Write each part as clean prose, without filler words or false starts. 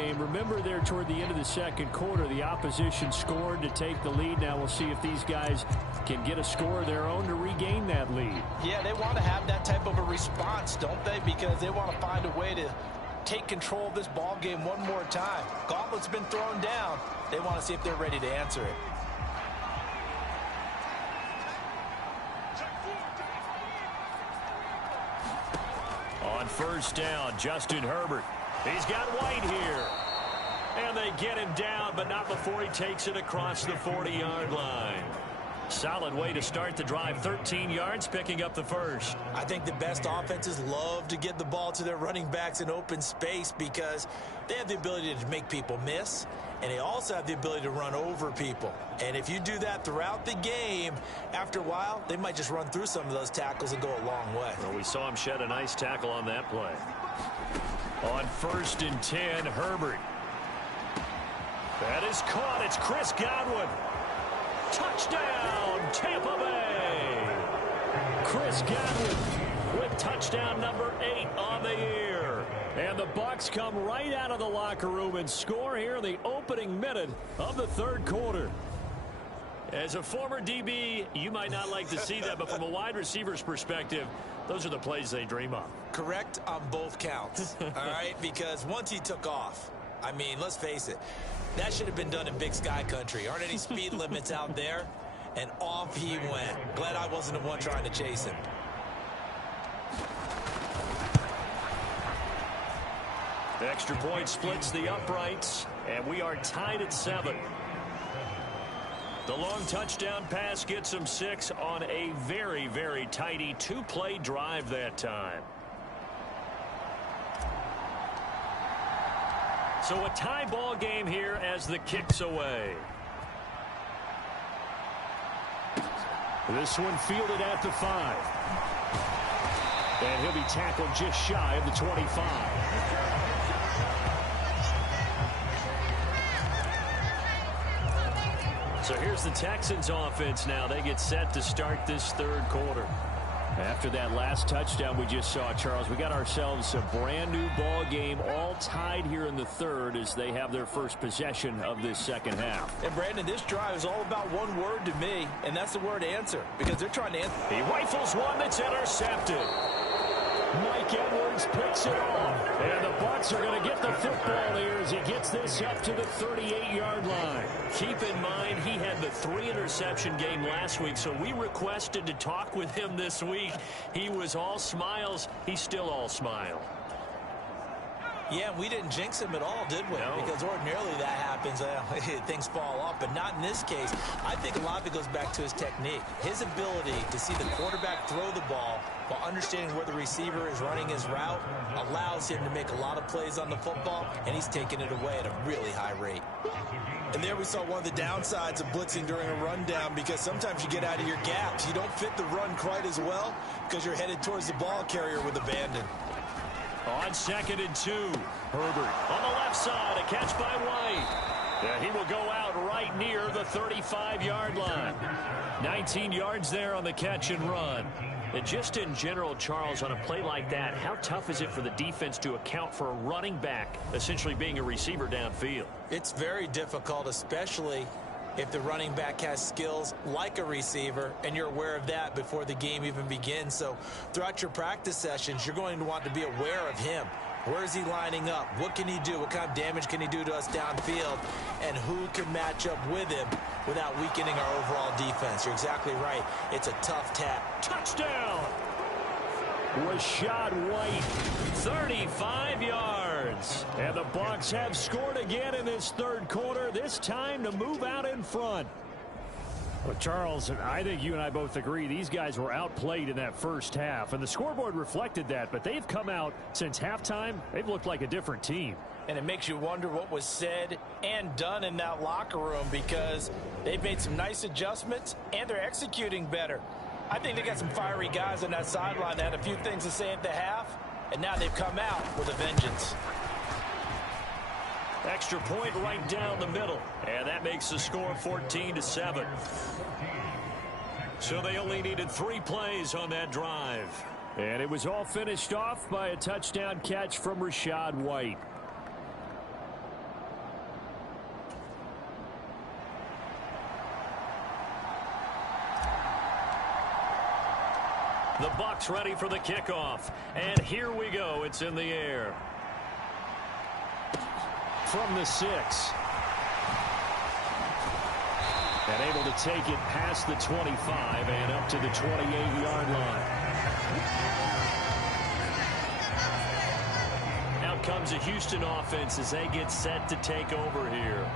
game. Remember there toward the end of the second quarter, the opposition scored to take the lead. Now we'll see if these guys can get a score of their own to regain that lead. Yeah, they want to have that type of a response, don't they? Because they want to find a way to take control of this ball game one more time. Gauntlet's been thrown down. They want to see if they're ready to answer it. On first down, Justin Herbert. He's got White here. And they get him down, but not before he takes it across the 40-yard line. Solid way to start the drive. 13 yards, picking up the first. I think the best offenses love to get the ball to their running backs in open space because they have the ability to make people miss, and they also have the ability to run over people. And if you do that throughout the game, after a while, they might just run through some of those tackles and go a long way. Well, we saw him shed a nice tackle on that play. On 1st and 10, Herbert. That is caught. It's Chris Godwin. Touchdown, Tampa Bay. Chris Godwin with touchdown number 8 on the year. And the Bucs come right out of the locker room and score here in the opening minute of the third quarter. As a former DB, you might not like to see that, but from a wide receiver's perspective, those are the plays they dream of. Correct on both counts, all right? Because once he took off, I mean, let's face it, that should have been done in Big Sky Country. Aren't any speed limits out there? And off he went. Glad I wasn't the one trying to chase him. The extra point splits the uprights, and we are tied at 7. The long touchdown pass gets him 6 on a very, very tidy 2-play drive that time. So a tie ball game here as the kick's away. This one fielded at the 5. And he'll be tackled just shy of the 25. So here's the Texans offense now. They get set to start this third quarter. After that last touchdown we just saw, Charles, we got ourselves a brand new ball game, all tied here in the third as they have their first possession of this second half. And Brandon, this drive is all about one word to me, and that's the word answer, because they're trying to answer. He rifles one that's intercepted. Mike Edwards picks it off. And the Bucs are going to get the football here as he gets this up to the 38-yard line. Keep in mind, he had the 3-interception game last week, so we requested to talk with him this week. He was all smiles. He's still all smile. Yeah, we didn't jinx him at all, did we? No. Because ordinarily that happens. Things fall off, but not in this case. I think a lot of it goes back to his technique. His ability to see the quarterback throw the ball while understanding where the receiver is running his route allows him to make a lot of plays on the football, and he's taking it away at a really high rate. And there we saw one of the downsides of blitzing during a rundown, because sometimes you get out of your gaps. You don't fit the run quite as well because you're headed towards the ball carrier with abandon. On 2nd and 2, Herbert on the left side, a catch by White. And he will go out right near the 35-yard line. 19 yards there on the catch and run. And just in general, Charles, on a play like that, how tough is it for the defense to account for a running back essentially being a receiver downfield? It's very difficult, especially if the running back has skills like a receiver, and you're aware of that before the game even begins. So throughout your practice sessions, you're going to want to be aware of him. Where is he lining up? What can he do? What kind of damage can he do to us downfield? And who can match up with him without weakening our overall defense? You're exactly right. It's a tough task. Touchdown! Rashad White, 35 yards. And the Bucs have scored again in this third quarter, this time to move out in front. Well, Charles, I think you and I both agree these guys were outplayed in that first half, and the scoreboard reflected that, but they've come out since halftime. They've looked like a different team. And it makes you wonder what was said and done in that locker room, because they've made some nice adjustments and they're executing better. I think they got some fiery guys on that sideline that had a few things to say at the half, and now they've come out with a vengeance. Extra point right down the middle, and that makes the score 14-7. So they only needed 3 plays on that drive. And it was all finished off by a touchdown catch from Rashad White. The Bucs ready for the kickoff. And here we go. It's in the air. From the 6. And able to take it past the 25 and up to the 28-yard line. Out comes a Houston offense as they get set to take over here.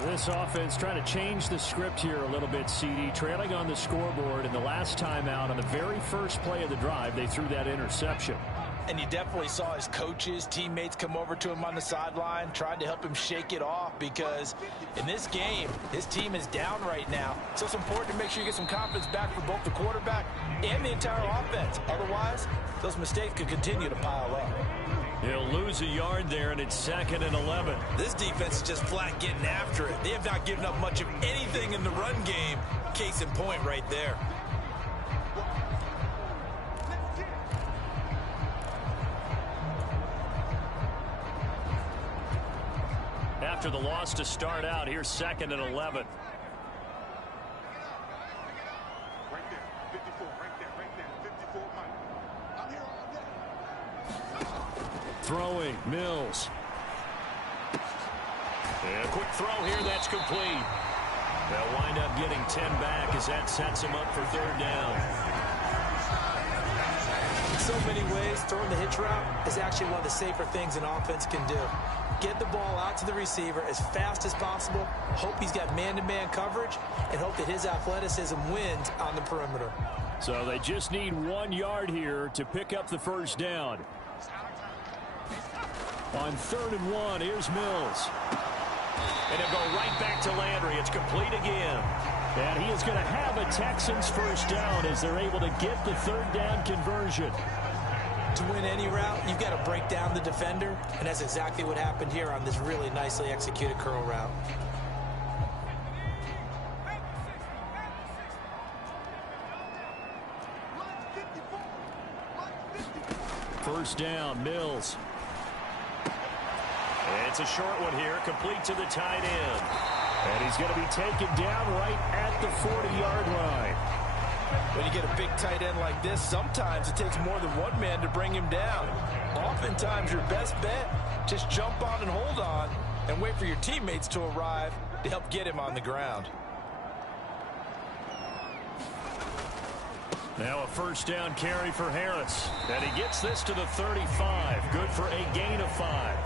This offense trying to change the script here a little bit, CD. Trailing on the scoreboard, and the last time out on the very first play of the drive, they threw that interception. And you definitely saw his coaches, teammates come over to him on the sideline, tried to help him shake it off because in this game, his team is down right now. So it's important to make sure you get some confidence back for both the quarterback and the entire offense. Otherwise, those mistakes could continue to pile up. He'll lose a yard there, and it's 2nd and 11. This defense is just flat getting after it. They have not given up much of anything in the run game. Case in point right there. After the loss to start out, here's 2nd and 11. Throwing, Mills. And a quick throw here, that's complete. They'll wind up getting 10 back as that sets them up for 3rd down. In so many ways, throwing the hitch route is actually one of the safer things an offense can do. Get the ball out to the receiver as fast as possible, hope he's got man-to-man coverage, and hope that his athleticism wins on the perimeter. So they just need 1 yard here to pick up the first down. On 3rd and 1, here's Mills. And it'll go right back to Landry. It's complete again. And he is going to have a Texans first down as they're able to get the 3rd down conversion. To win any route, you've got to break down the defender, and that's exactly what happened here on this really nicely executed curl route. First down, Mills. It's a short one here, complete to the tight end. And he's going to be taken down right at the 40-yard line. When you get a big tight end like this, sometimes it takes more than one man to bring him down. Oftentimes, your best bet, just jump on and hold on and wait for your teammates to arrive to help get him on the ground. Now a first down carry for Harris. And he gets this to the 35. Good for a gain of 5.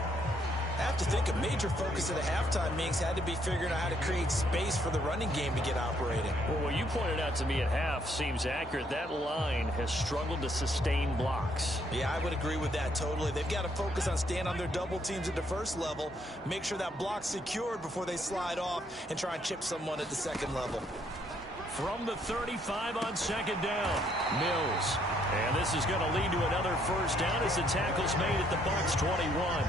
I have to think a major focus of the halftime meetings had to be figuring out how to create space for the running game to get operating. Well, what you pointed out to me at half seems accurate. That line has struggled to sustain blocks. Yeah, I would agree with that totally. They've got to focus on staying on their double teams at the first level, make sure that block's secured before they slide off and try and chip someone at the second level. From the 35 on 2nd down, Mills. And this is going to lead to another first down as the tackle's made at the Bucs 21.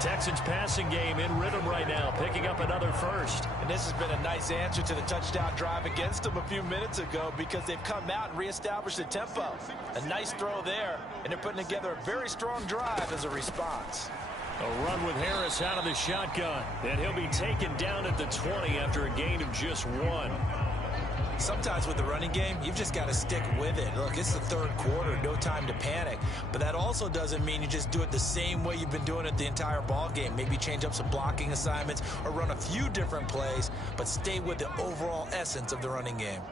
Texans passing game in rhythm right now, picking up another first. And this has been a nice answer to the touchdown drive against them a few minutes ago because they've come out and reestablished the tempo. A nice throw there, and they're putting together a very strong drive as a response. A run with Harris out of the shotgun, and he'll be taken down at the 20 after a gain of just 1. Sometimes with the running game, you've just got to stick with it. Look, it's the 3rd quarter, no time to panic. But that also doesn't mean you just do it the same way you've been doing it the entire ball game. Maybe change up some blocking assignments or run a few different plays, but stay with the overall essence of the running game.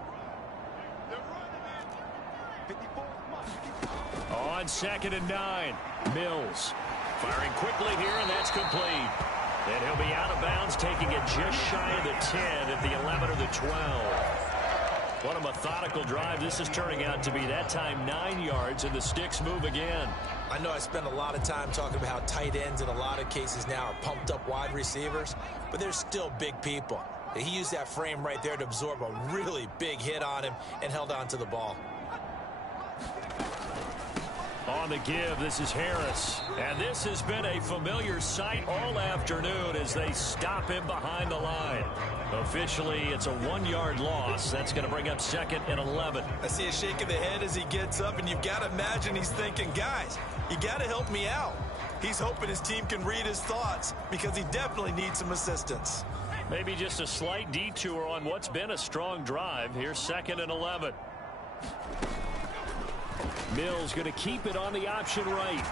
On 2nd and 9, Mills. Firing quickly here, and that's complete. And he'll be out of bounds, taking it just shy of the 10 at the 11 or the 12. What a methodical drive this is turning out to be. That time 9 yards, and the sticks move again. I know I spend a lot of time talking about how tight ends in a lot of cases now are pumped up wide receivers, but they're still big people. He used that frame right there to absorb a really big hit on him and held on to the ball. On the give, this is Harris. And this has been a familiar sight all afternoon as they stop him behind the line. Officially, it's a 1-yard loss. That's going to bring up 2nd and 11. I see a shake of the head as he gets up, and you've got to imagine he's thinking, guys, you got to help me out. He's hoping his team can read his thoughts because he definitely needs some assistance. Maybe just a slight detour on what's been a strong drive. Here's 2nd and 11. Mills going to keep it on the option right.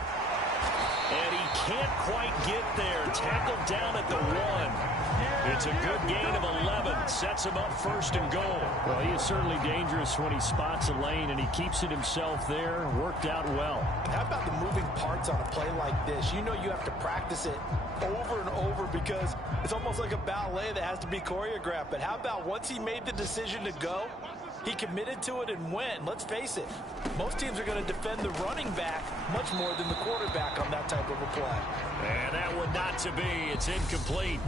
And he can't quite get there. Tackled down at the 1. It's a good gain of 11. Sets him up first and goal. Well, he is certainly dangerous when he spots a lane, and he keeps it himself there. Worked out well. How about the moving parts on a play like this? You know you have to practice it over and over because it's almost like a ballet that has to be choreographed. But how about once he made the decision to go, he committed to it and went. Let's face it, most teams are going to defend the running back much more than the quarterback on that type of a play. And that one not to be. It's incomplete.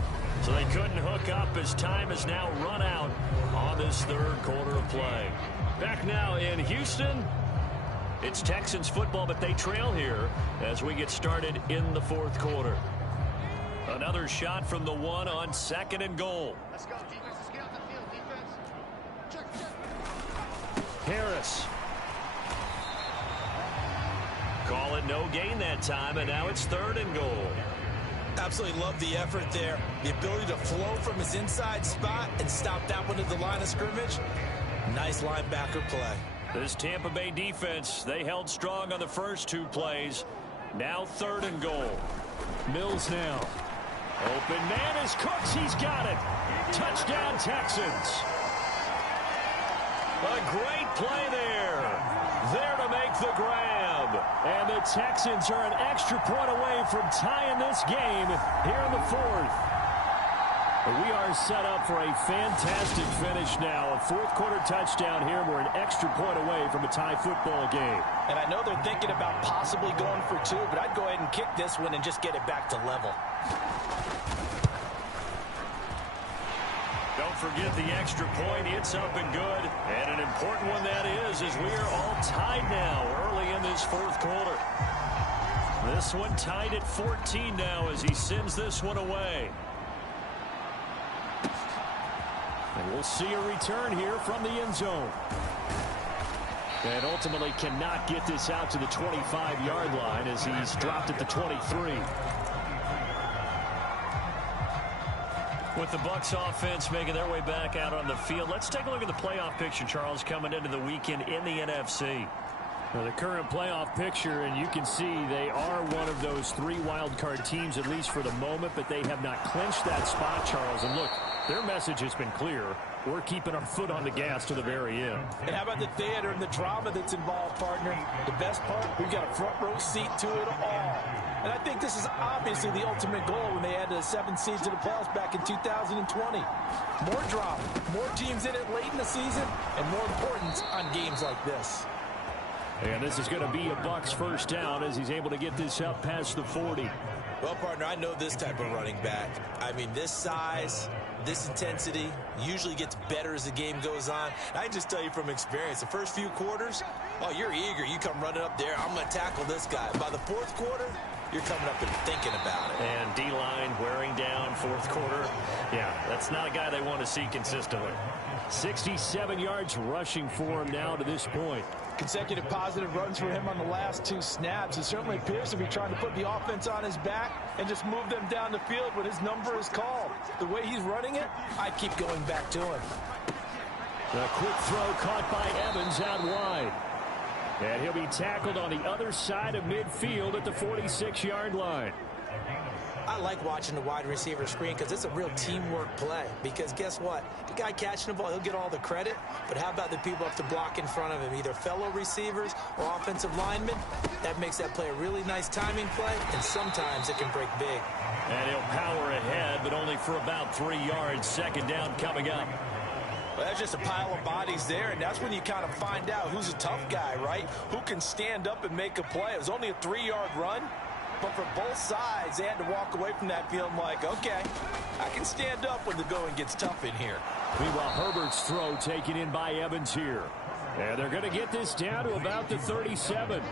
So they couldn't hook up as time has now run out on this third quarter of play. Back now in Houston, it's Texans football, but they trail here as we get started in the fourth quarter. Another shot from the 1 on 2nd and goal. Let's go, defense. Let's get out the field, defense. Check. Harris. Call it no gain that time, and now it's 3rd and goal. Absolutely love the effort there. The ability to flow from his inside spot and stop that one at the line of scrimmage. Nice linebacker play. This Tampa Bay defense, they held strong on the first 2 plays. Now 3rd and goal. Mills now. Open man is Cooks. He's got it. Touchdown, Texans. A great play there. There to make the grab. And the Texans are an extra point away from tying this game here in the 4th. We are set up for a fantastic finish now. A fourth quarter touchdown here. We're an extra point away from a tie football game. And I know they're thinking about possibly going for 2, but I'd go ahead and kick this one and just get it back to level. Don't forget the extra point. It's up and good. And an important one that is, as we are all tied now early in this fourth quarter. This one tied at 14 now as he sends this one away. And we'll see a return here from the end zone. And ultimately cannot get this out to the 25-yard line as he's dropped at the 23. With the Bucs offense making their way back out on the field, let's take a look at the playoff picture, Charles, coming into the weekend in the NFC. Well, the current playoff picture, and you can see they are one of those 3 wild-card teams, at least for the moment, but they have not clinched that spot, Charles. And look, their message has been clear. We're keeping our foot on the gas to the very end. And how about the theater and the drama that's involved, partner? The best part, we've got a front row seat to it all. And I think this is obviously the ultimate goal when they added a 7th seed to the playoffs back in 2020. More drama, more teams in it late in the season, and more importance on games like this. And this is going to be a Bucs first down as he's able to get this up past the 40. Well, partner, I know this type of running back. I mean, this size, this intensity usually gets better as the game goes on. I just tell you from experience, the first few quarters, oh, you're eager. You come running up there. I'm going to tackle this guy. By the fourth quarter, you're coming up and thinking about it. And D-line wearing down fourth quarter. Yeah, that's not a guy they want to see consistently. 67 yards rushing for him now to this point. Consecutive positive runs for him on the last 2 snaps. He certainly appears to be trying to put the offense on his back and just move them down the field when his number is called. The way he's running it, I'd keep going back to him. A quick throw caught by Evans out wide. And he'll be tackled on the other side of midfield at the 46-yard line. I like watching the wide receiver screen because it's a real teamwork play. Because guess what? The guy catching the ball, he'll get all the credit. But how about the people up to block in front of him, either fellow receivers or offensive linemen? That makes that play a really nice timing play, and sometimes it can break big. And he'll power ahead, but only for about 3 yards. Second down coming up. Well, that's just a pile of bodies there, and that's when you kind of find out who's a tough guy, right? Who can stand up and make a play. It was only a 3-yard run. But for both sides, they had to walk away from that field like, okay, I can stand up when the going gets tough in here. Meanwhile, Herbert's throw taken in by Evans here. And they're going to get this down to about the 37.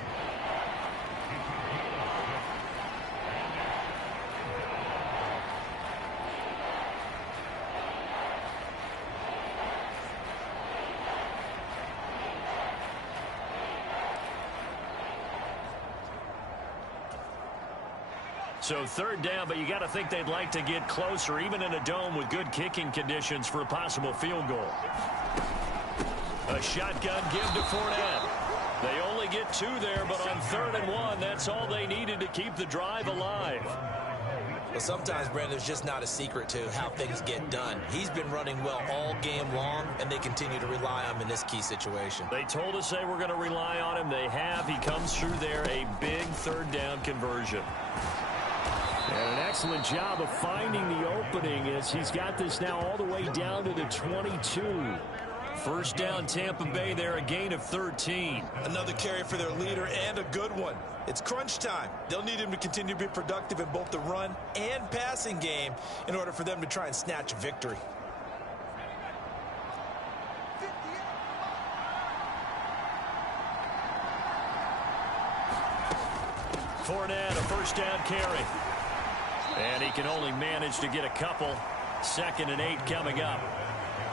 So third down, but you got to think they'd like to get closer, even in a dome with good kicking conditions for a possible field goal. A shotgun give to Fournette. They only to get two there, but on 3rd and 1, that's all they needed to keep the drive alive. Well, sometimes, Brandon, there's just not a secret to how things get done. He's been running well all game long, and they continue to rely on him in this key situation. They told us they were going to rely on him. They have. He comes through there, a big 3rd down conversion. And an excellent job of finding the opening as he's got this now all the way down to the 22. 1st down, Tampa Bay there, a gain of 13. Another carry for their leader and a good one. It's crunch time. They'll need him to continue to be productive in both the run and passing game in order for them to try and snatch a victory. Fournette, a 1st down carry. And he can only manage to get a couple. 2nd and 8 coming up.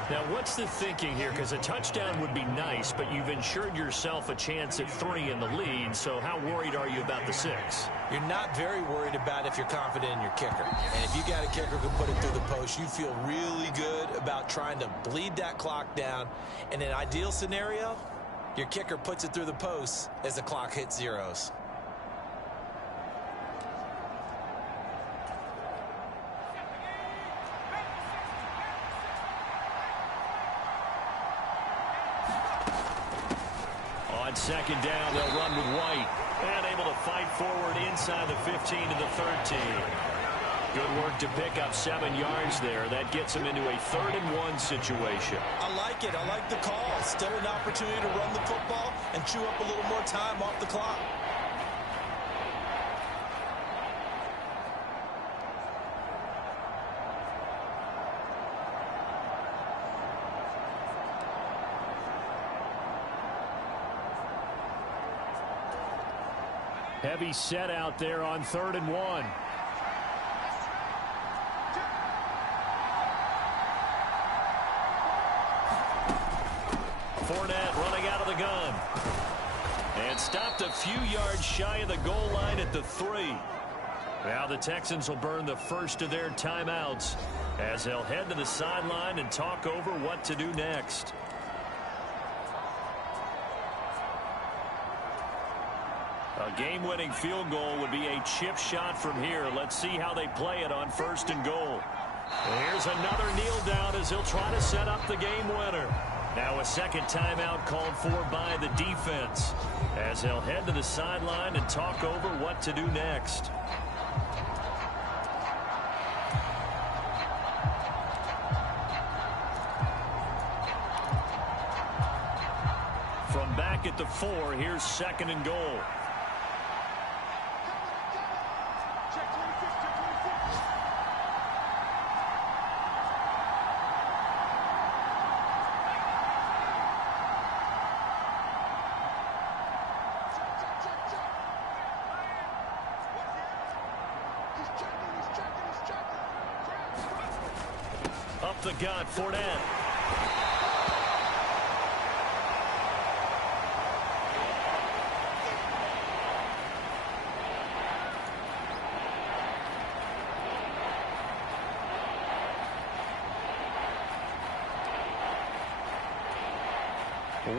Now, what's the thinking here? Because a touchdown would be nice, but you've ensured yourself a chance at 3 in the lead, so how worried are you about the 6? You're not very worried about if you're confident in your kicker. And if you got a kicker who can put it through the post, you feel really good about trying to bleed that clock down. In an ideal scenario, your kicker puts it through the post as the clock hits zeros. On 2nd down, they'll run with White. And able to fight forward inside the 15 to the 13. Good work to pick up 7 yards there. That gets him into a 3rd and 1 situation. I like it. I like the call. Still an opportunity to run the football and chew up a little more time off the clock. Heavy set out there on 3rd and 1. Fournette running out of the gun. And stopped a few yards shy of the goal line at the 3. Now the Texans will burn the first of their timeouts as they'll head to the sideline and talk over what to do next. A game-winning field goal would be a chip shot from here. Let's see how they play it on 1st and goal. Here's another kneel down as he'll try to set up the game winner. Now a 2nd timeout called for by the defense as they'll head to the sideline and talk over what to do next. From back at the 4, here's 2nd and goal. Up the gut, Fournette.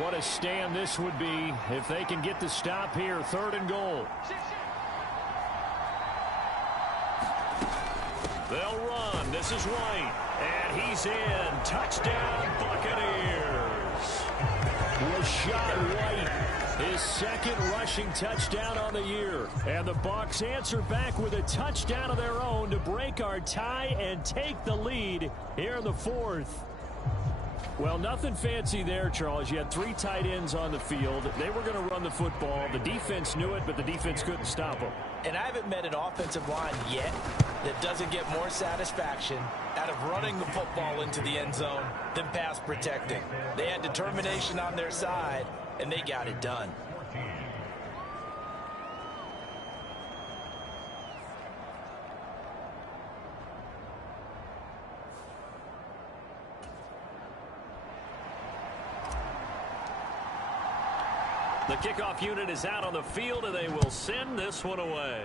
What a stand this would be if they can get the stop here. 3rd and goal. They'll run. This is White. And he's in. Touchdown, Buccaneers. Rashad White, his 2nd rushing touchdown on the year. And the Bucs answer back with a touchdown of their own to break our tie and take the lead here in the 4th. Well, nothing fancy there, Charles. You had 3 tight ends on the field. They were going to run the football. The defense knew it, but the defense couldn't stop them. And I haven't met an offensive line yet that doesn't get more satisfaction out of running the football into the end zone than pass protecting. They had determination on their side, and they got it done. The kickoff unit is out on the field, and they will send this one away.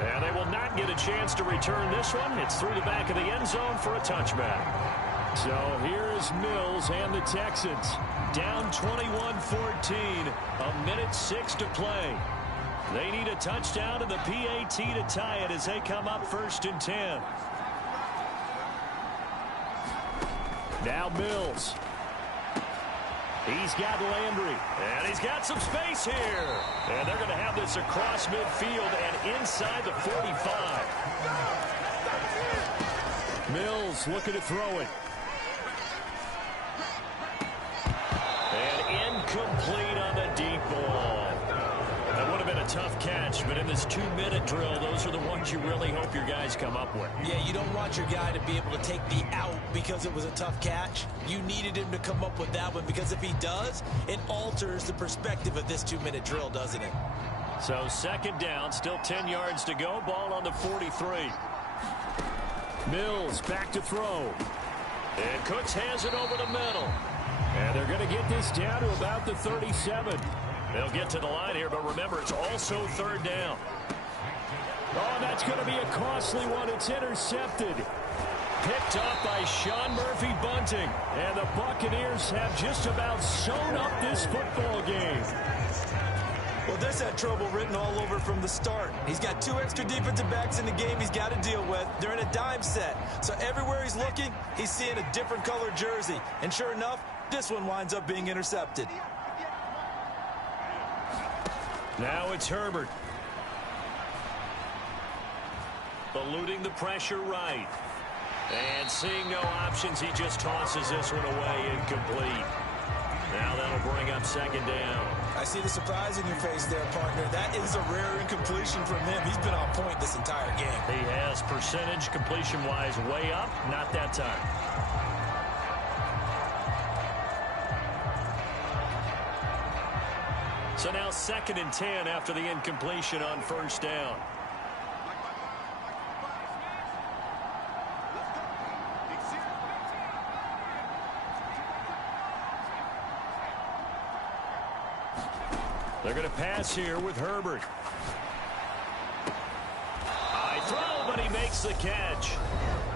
And they will not get a chance to return this one. It's through the back of the end zone for a touchback. So here is Mills and the Texans. Down 21-14. 1:06 to play. They need a touchdown and the PAT to tie it as they come up 1st and 10. Now Mills. He's got Landry. And he's got some space here. And they're going to have this across midfield and inside the 45. Mills looking to throw it. And incomplete on the deep ball. That would have been a tough catch, but in this 2-minute drill, those are the ones you really hope your guys come up with. Yeah, you don't want your guy to be able to take the out because it was a tough catch. You needed him to come up with that one because if he does, it alters the perspective of this 2-minute drill, doesn't it? So 2nd down, still 10 yards to go. Ball on the 43. Mills back to throw. And Cooks has it over the middle. And they're going to get this down to about the 37. They'll get to the line here, but remember, it's also 3rd down. Oh, that's going to be a costly one. It's intercepted. Picked up by Sean Murphy Bunting. And the Buccaneers have just about sewn up this football game. Well, this had trouble written all over from the start. He's got 2 extra defensive backs in the game he's got to deal with. They're in a dime set. So everywhere he's looking, he's seeing a different colored jersey. And sure enough, this one winds up being intercepted. Now it's Herbert. Eluding the pressure right. And seeing no options, he just tosses this one away, incomplete. Now that'll bring up 2nd down. I see the surprise in your face there, partner. That is a rare incompletion from him. He's been on point this entire game. He has percentage completion-wise way up, not that time. So now 2nd and 10 after the incompletion on 1st down. They're going to pass here with Herbert. High throw, but he makes the catch.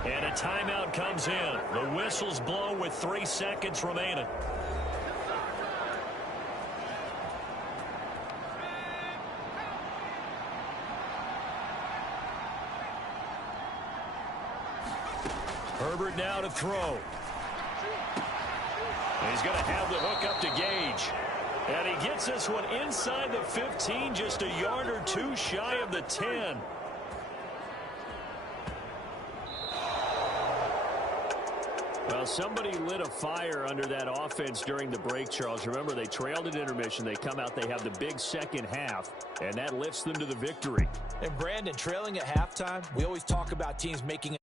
And a timeout comes in. The whistle's blown with 3 seconds remaining. Herbert now to throw. And he's going to have the hook up to Gage. And he gets this one inside the 15, just a yard or 2 shy of the 10. Well, somebody lit a fire under that offense during the break, Charles. Remember, they trailed at intermission. They come out, they have the big second half, and that lifts them to the victory. And Brandon, trailing at halftime, we always talk about teams making